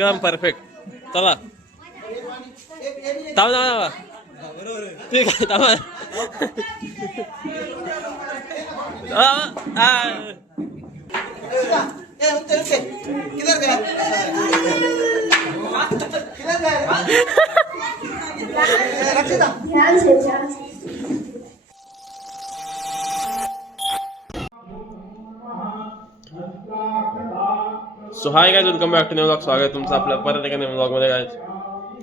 एकदम परफेक्ट. चला थांबा थांबा ठीक आहे थांबा. So hi guys, welcome back to new vlog. स्वागत आहे तुमचं आपल्या परत एका नवीन व्लॉगमध्ये गाइस.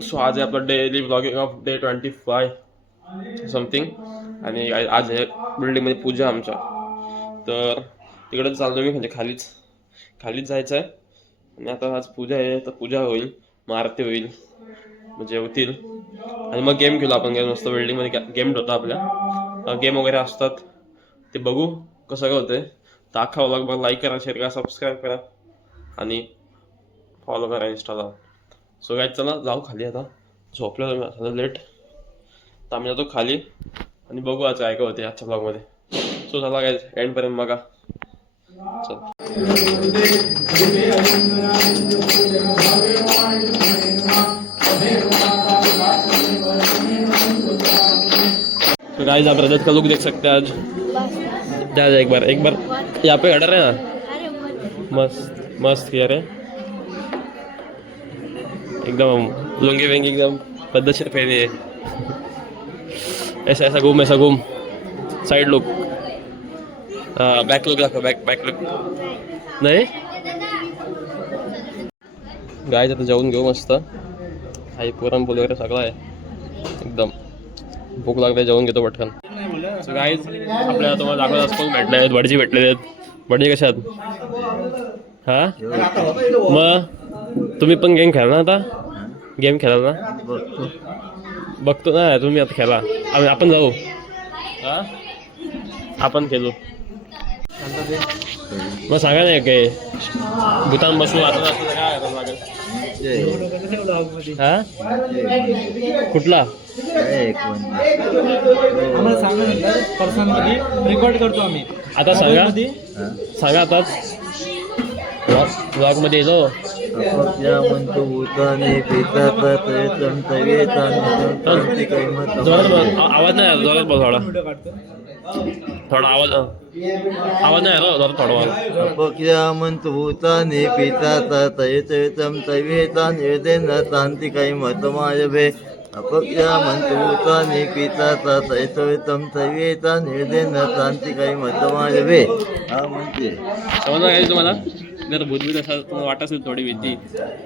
सो आज आहे आपलं daily vlogging of day 25 something. आणि आज आहे बिल्डिंगमध्ये पूजा आमच्या, तर तिकडे चाललो मी. म्हणजे खालीच जायचं आहे. आणि आता आज पूजा आहे, तर पूजा होईल, मग आरती होईल, मग जेवतील आणि मग गेम खेळू आपण. मस्त बिल्डिंगमध्ये गेम होता आपल्या, गेम वगैरे असतात ते बघू कसं काय होतंय. तर अख्खा व्लॉग बघा, लाईक करा, शेअर करा, सबस्क्राईब करा आणि फॉलो करा इंस्टाला. सो गाईज चला जाऊ खाली. आता झोपलं झालं लेट, तर आम्ही जातो खाली आणि बघू आज काय काय होते आजच्या ब्लॉगमध्ये. सो चला गाईज एंडपर्यंत बघा. चल तो गाइस आप रजत का लुक देख सकते हैं आज. जा एक बार यहाँ पे खड़ा रहे ना, मस्त किया रे एकदम. लुंगी वेंगी एकदम पद्धतशीर पहनी है. ऐसा घूम साइड लुक, बैक लुक दाखव. बैक लुक नाही गाइस. आता जेवून घेऊ मस्त. काही पुरणपोळी वगैरे सगळं आहे. एकदम भूक लागते, जेवून घेतो पटकन. सो गाइस आपल्याला तुम्हाला दाखवत असतो भेटले आहेत, भटजी भेटले आहेत. भटजी कशा आहात? हा मग तुम्ही पण गेम खेळा ना आता? गेम खेळाल ना? बघतो ना तुम्ही. आता खेळा, आपण जाऊ. हा आपण खेळू. मग सांगा नाही काय भूतान बसून आता काय लागेल? हा कुठला रेकॉर्ड करतो आम्ही. आता सांगा आताच ब्लॉग मध्ये येलो. आवाज नाही आला, जोरात बोल. थोडा आवाज नाही आला, थोडा अपक्या मंतभूताने पिता तयतम तवेता निर्देन तांती काही मतमाय भे. अपक्या मंतभूताने पिता तयतम तवेता निर्देन तांती काही मतमाय भे. हा म्हणते समजलं काय तुम्हाला? जर भूतभूत असं तुम्हाला वाटत असेल थोडी भीती,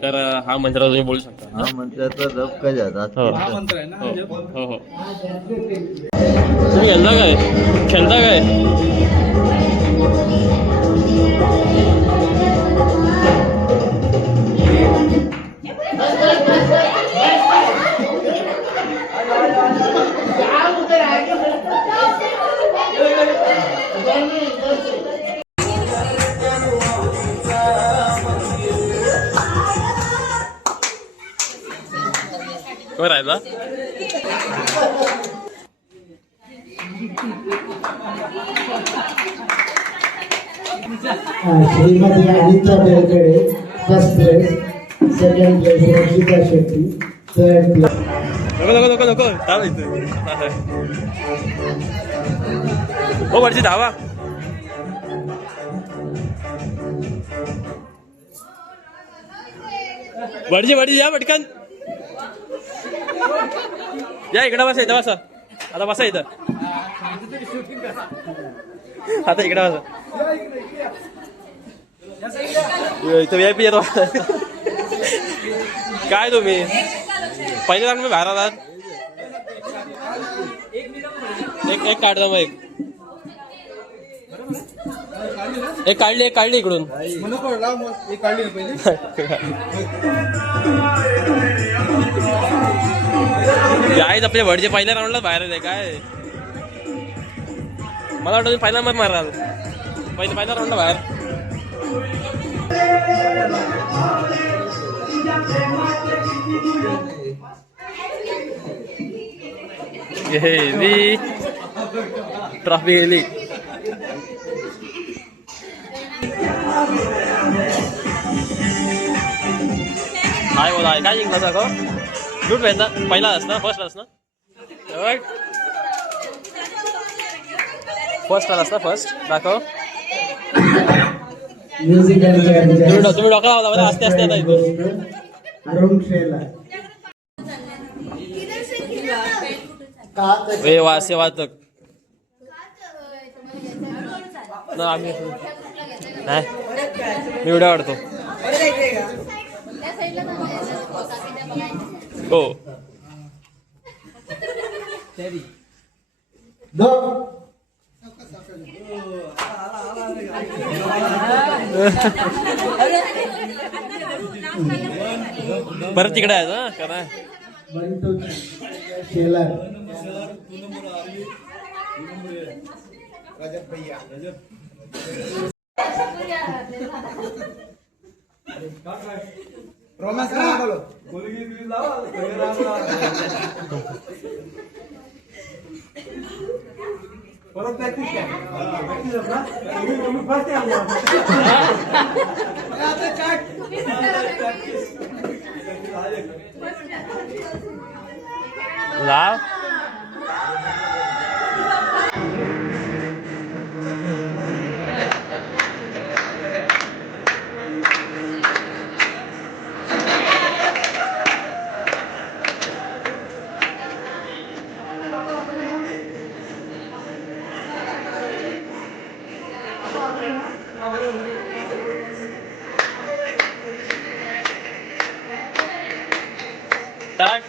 तर हा मंत्र तुम्ही बोलू शकता. हा मंत्राचा जप का जातात. हो हो. तुम्ही खेळता काय? राहिला Shrimati Aditya Belkade first place, second place Rakshita Shetty, third place. नको हो वरची धावा. वरची या पटकन या. इकडं बसा. आता बसा इथं. आता इकडे बसा. इथं VIP येतो. काय तुम्ही पहिले सांग मी बाहेर आलात. एक काढता मग एक काढली इकडून. गाईज आपल्या वडचे पहिल्या राऊंडला बाहेर आहे काय? मला वाटतं पहिला मत माराल. पहिल्या राऊंडला बाहेर. गेली ट्रॉफी गेली. काय बोला काय जिंकला सगळं दूध भेटला पहिलाच ना फर्स्ट ना फर्स्ट आलास ना फर्स्ट दाखव म्युझिक आणि तुम्ही डोका लावला बरं आस्ते आस्ते आता इथून अरुण शेला वे वासे वाचक ना आम्ही नाही मी उड्या वाढतो हो परत तिकडे आहे ना का नाही शेलार लाव टाक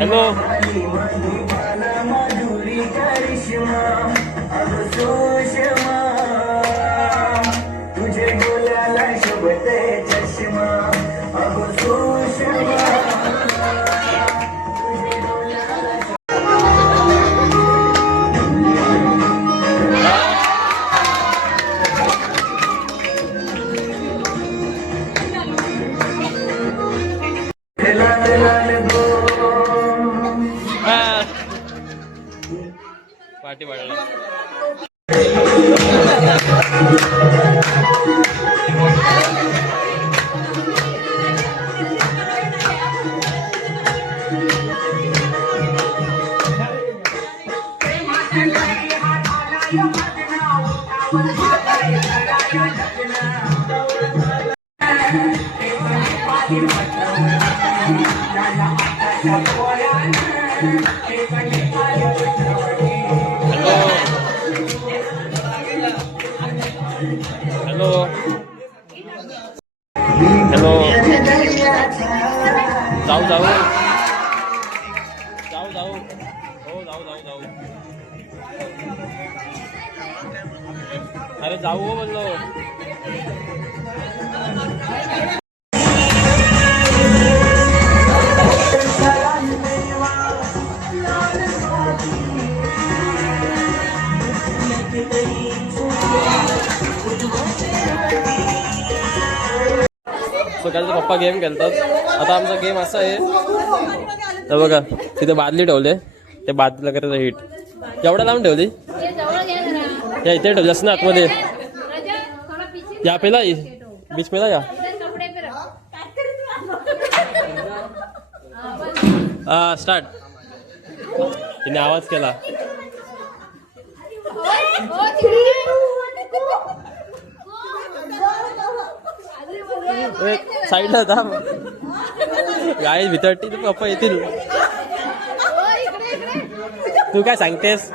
हॅलो तुझे बोलायला शोभते चष्मा अगो सुषमा पाठी वाढला हॅलो हॅलो जाऊ जाऊ जाऊ जाऊ हो जाऊ जाऊ जाऊ अरे जाऊ हो बोललो सकाळचे पप्पा गेम खेळतात आता आमचा गेम असा आहे तर बघा तिथे बादली ठेवले ते बादलीला करायचं हिट एवढ्या लांब ठेवली या इथे ठेवलीस ना आतमध्ये या पेला बीच पेला या हा स्टार्ट तिने आवाज केला साईडला थांब गाय भितरती तर पप्पा येतील तू काय सांगतेस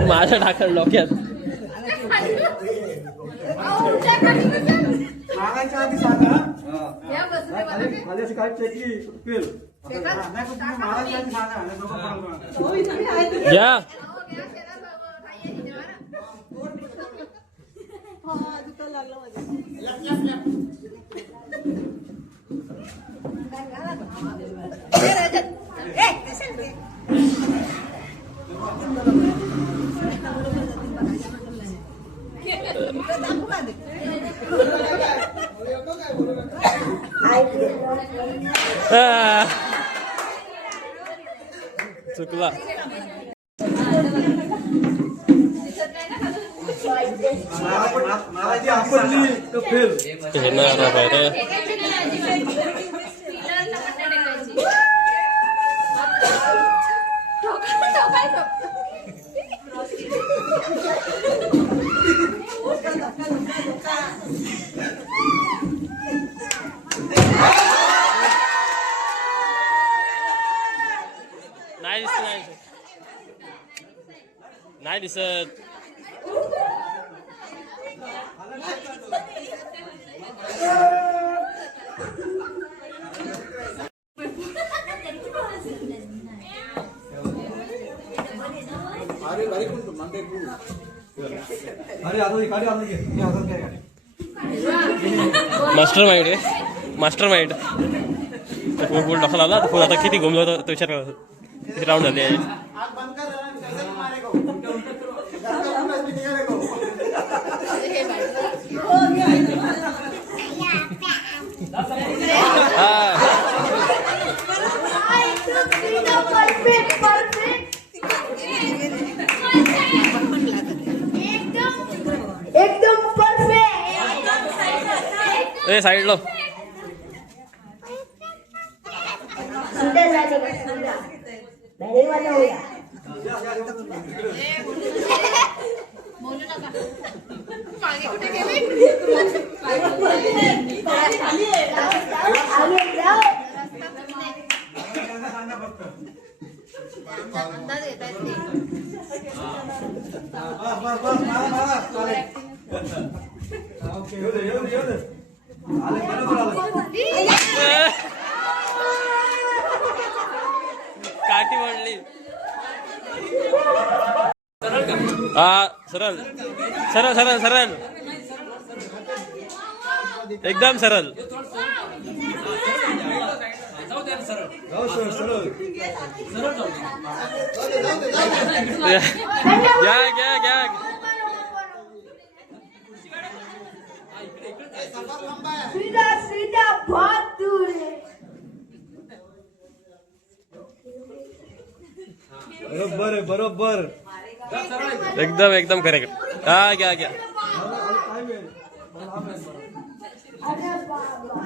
माझ्या टाकल डोक्यात या चुकला. हे नाही आता पाहिजे. नाही दिसत. मास्टर माइंड आहे. मास्टर माइंड फुल डॉक्टर लावला फुल. आता किती घुमलो होतो तो विचार करा. किती राऊंड झाले आहे. एकदम परफेक्ट. ए साइड लो. काठी पडली. हा सरळ सरळ सरळ सरळ एकदम सरळ. घ्या घ्या घ्या. सीधा सीधा बहुत दूर है. बरोबर आहे बरोबर. एकदम एकदम करेक्ट. हा घ्या घ्या. अरे बाबा.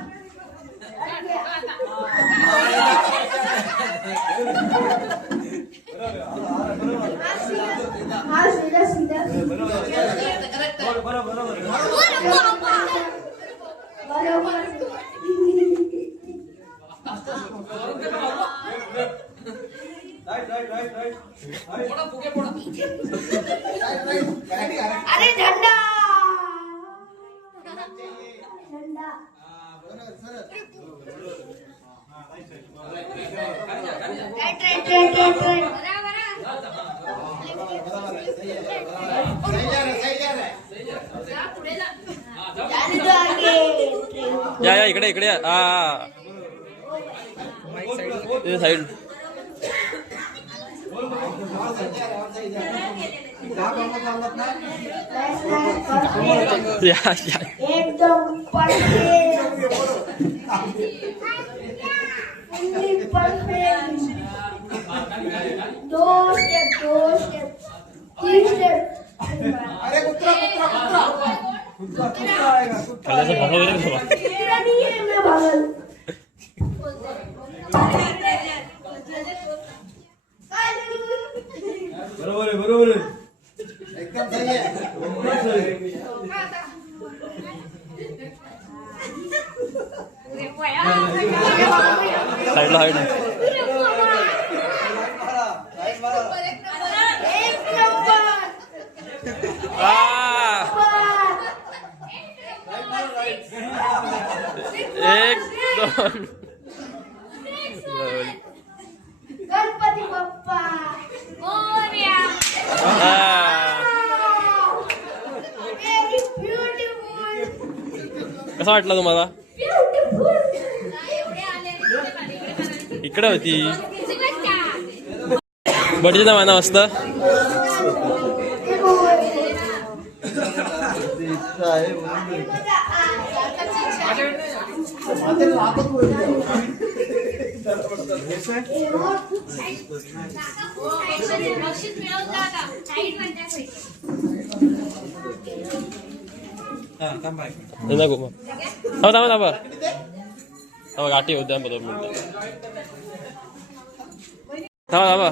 हाँ सीधा सीधा. बरोबर. अरे झंडा झंडा. या इकडे इकडे. हा साईड. एकदम परफेक्ट. दो स्टेप 3 स्टेप. अरे कुत्रा कुत्रा कुत्रा नहीं है मैं भागल. बरोबर आहे. एकदम सही है. साईडला साईड. एक नंबर. एक दोन. गणपती बाप्पा मोरया. Very beautiful. कसं वाटलं तुम्हाला. Beautiful. इकडे होती बडीचा माना मस्त. इच्छा आहे म्हणून माझे लाभच बोलले. बक्षीस मिळवता आता साईड म्हणतात हे नको मग थांबा गाठी होत्या बरोबर मिळते थांबा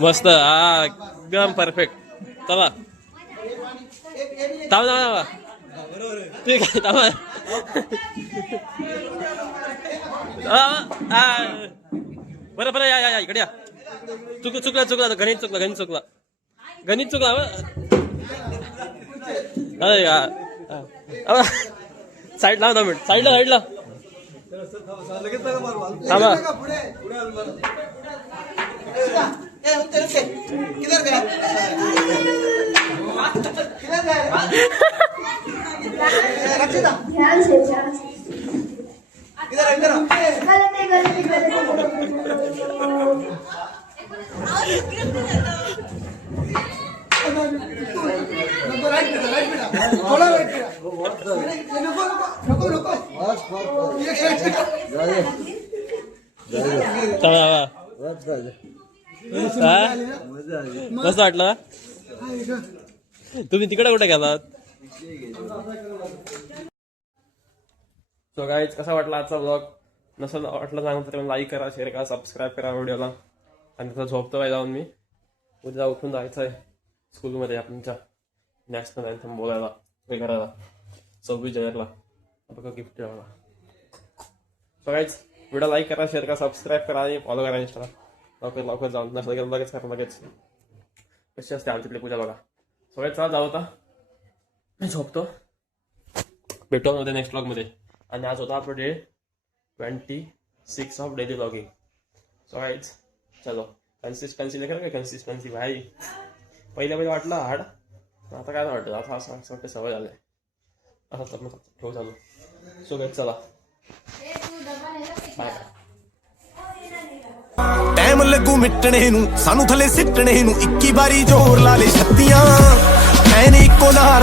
मस्त हा एकदम परफेक्ट चला थांबा ठीक आहे थांबा बरं या इकडे या चुकला गणित चुकला साईड लाव 2 मिनिट साईडला थांबा पुढे ए उतर किधर गया रक्षिता ध्यान से इधर गलती नको राइट बेटा थोड़ा राइट बेटा नको चला मजा आली मस्त वाटलं तुम्ही तिकडे कुठे गेलात सो गाईज कसा वाटला आजचा ब्लॉग नसेल वाटलं सांगून तर लाईक करा शेअर करा सबस्क्राईब करा व्हिडिओला आणि तसं झोपतोय जाऊन मी उद्या उठून जायचं आहे स्कूलमध्ये आपणच्या नॅशनल अँथम बोलायला हे करायला 26 जानेवारीला बघा गिफ्ट द्यावा सो गाईज व्हिडिओ लाईक करा शेअर करा सबस्क्राईब करा आणि फॉलो करा इंस्टाला लवकर जाऊन नसलं गेलं लगेच करा लगेच कशी असते आमच्याकडे पूजा बघा सगळ्यात चला जाऊ होता मी झोपतो भेटू मध्ये नेक्स्ट ब्लॉगमध्ये आणि आज होता आपला day 26 of daily blogging so guys चलो कन्सिस्टन्सी देखील काय कन्सिस्टन्सी भाई पहिल्या वाटलं हार्ड आता काय नाही वाटत आता असं वाटतं सवय झालं आहे असं ठेवू चालू सो गाईज चला बाय ਟਾਈਮ ਲੱਗੂ ਮਿਟਣੇ ਨੂੰ ਸਾਨੂੰ ਥੱਲੇ ਸਿੱਟਣੇ ਨੂੰ 21 ਵਾਰੀ ਜ਼ੋਰ ਲਾ ਲੈ ਛੱਤੀਆਂ ਐ ਨੀ ਇੱਕੋ ਲਹਾਰ